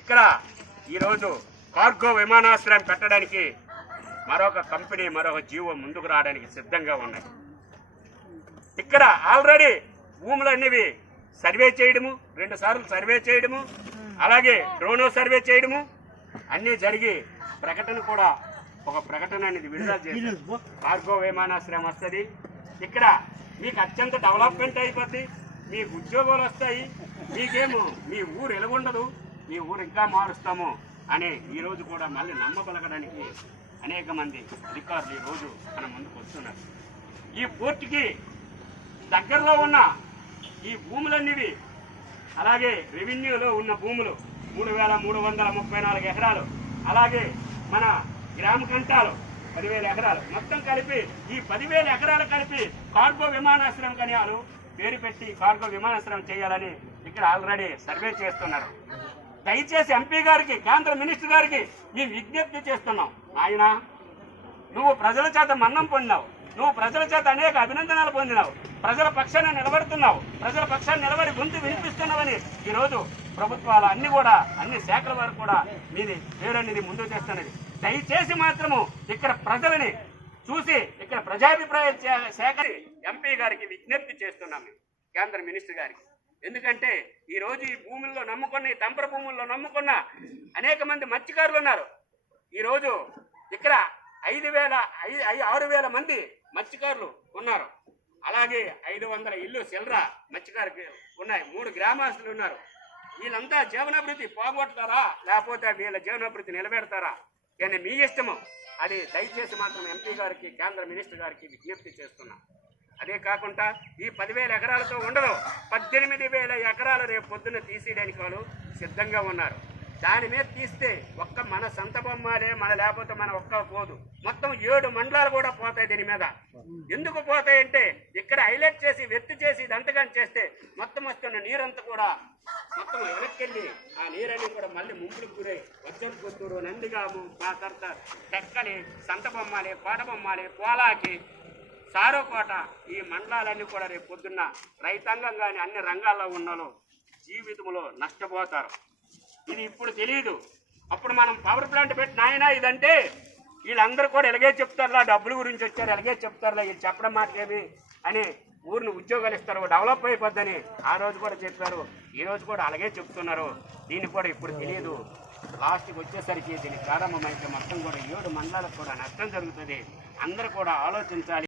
ఇక్కడ ఈరోజు కార్గో విమానాశ్రయం పెట్టడానికి మరొక కంపెనీ మరొక జీవో ముందుకు రావడానికి సిద్ధంగా ఉన్నాయి. ఇక్కడ ఆల్రెడీ భూములన్నవి సర్వే చేయడము రెండు సార్లు సర్వే చేయడము అలాగే డ్రోనో సర్వే చేయడము అన్నీ జరిగి ప్రకటన కూడా ఒక ప్రకటన అనేది విడుదల చేశారు. కార్గో విమానాశ్రయం వస్తుంది. ఇక్కడ మీకు అత్యంత డెవలప్మెంట్ అయిపోద్ది మీకు ఉద్యోగాలు వస్తాయి మీకేమో మీ ఊరు ఎలాగుండదు మీ ఊరు ఇంకా మారుస్తాము అని ఈ రోజు కూడా మళ్ళీ నమ్మబలగడానికి అనేక మంది అధికారులు ఈ రోజు మన ముందుకు వస్తున్నారు. ఈ పోర్టుకి దగ్గరలో ఉన్న ఈ భూములన్నివి అలాగే రెవెన్యూలో ఉన్న భూములు మూడు వేల మూడు వందల ముప్పై నాలుగు ఎకరాలు అలాగే మన గ్రామ కంటాలు పదివేల ఎకరాలు. మొత్తం కలిపి ఈ పదివేల ఎకరాలు కలిపి కార్గో విమానాశ్రయం కనియాలు పేరు పెట్టి కార్గో విమానాశ్రయం చేయాలని ఇక్కడ ఆల్రెడీ సర్వే చేస్తున్నారు. దయచేసి ఎంపీ గారికి కేంద్ర మినిస్టర్ గారికి మేము విజ్ఞప్తి చేస్తున్నాం. ఆయన నువ్వు ప్రజల చేత మన్నం పొందినావు. నువ్వు ప్రజల చేత అనేక అభినందనలు పొందినావు. ప్రజల పక్షాన్ని నిలబడుతున్నావు. ప్రజల పక్షాన్ని నిలబడి గొంతు వినిపిస్తున్నావని ఈరోజు ప్రభుత్వాలు అన్ని కూడా అన్ని శాఖల వారు కూడా మీది పేరనేది ముందు చేస్తున్నది. దయచేసి మాత్రము ఇక్కడ ప్రజలని చూసి ఇక్కడ ప్రజాభిప్రాయ శాఖ ఎంపీ గారికి విజ్ఞప్తి చేస్తున్నాం. కేంద్ర మినిస్టర్ గారికి. ఎందుకంటే ఈరోజు ఈ భూముల్లో నమ్ముకున్న ఈ తంపర భూముల్లో నమ్ముకున్న అనేక మంది మత్స్యకారులు ఉన్నారు. ఈరోజు ఇక్కడ ఐదు వేల ఐ- ఐ- ఆరు వేల మంది మత్స్యకారులు ఉన్నారు. అలాగే ఐదు వందల ఇల్లు సిల్రా మత్స్యకారుకి ఉన్నాయి. మూడు గ్రామస్తులు ఉన్నారు. వీళ్ళంతా జీవనాభివృద్ధి పోగొడతారా లేకపోతే వీళ్ళ జీవనాభివృద్ధి నిలబెడతారా? కానీ మీ ఇష్టము. అది దయచేసి మాత్రం ఎంపీ గారికి కేంద్ర మినిస్టర్ గారికి విజ్ఞప్తి చేస్తున్నాను అదే కాకుండా ఈ పదివేల ఎకరాలతో ఉండదు. పద్దెనిమిది వేల ఎకరాలు రేపు పొద్దున్న తీసేయడానికి వాళ్ళు సిద్ధంగా ఉన్నారు. దాని మీద తీస్తే ఒక్క మన సంత బొమ్మాలే మన లేకపోతే మన ఒక్క పోదు. మొత్తం ఏడు మండలాలు కూడా పోతాయి దీని మీద. ఎందుకు పోతాయంటే ఇక్కడ హైలైట్ చేసి వెత్తి చేసి ఇదంతగాని చేస్తే మొత్తం వస్తున్న నీరంతా కూడా మొత్తం వెనక్కెళ్ళి ఆ నీరని కూడా మళ్ళీ ముంపులకు గురై వజ్రం కొత్తూరు నందిగాము మా తర్వాత టెక్కలి సంత బొమ్మాలి పాట బొమ్మాలి పోలాకి సారోకోట ఈ మండలాలన్నీ కూడా రేపు పొద్దున్న రైతాంగం కానీ అన్ని రంగాల్లో ఉన్నలో జీవితంలో నష్టపోతారు. ఇది ఇప్పుడు తెలియదు అప్పుడు మనం పవర్ ప్లాంట్ పెట్టి నాయన ఇదంటే వీళ్ళందరూ కూడా ఎలాగే చెప్తారులా డబ్బుల గురించి వచ్చారు ఎలాగే చెప్తారులా వీళ్ళు చెప్పడం మాట్లేమి అని ఊరిని ఉద్యోగాలు ఇస్తారు డెవలప్ అయిపోద్దని ఆ రోజు కూడా చెప్పారు. ఈ రోజు కూడా అలాగే చెప్తున్నారు. దీన్ని కూడా ఇప్పుడు తెలియదు లాస్ట్కి వచ్చేసరికి దీనికి ప్రారంభమైతే మొత్తం కూడా ఏడు మండలాలకు కూడా నష్టం జరుగుతుంది. అందరూ కూడా ఆలోచించాలి.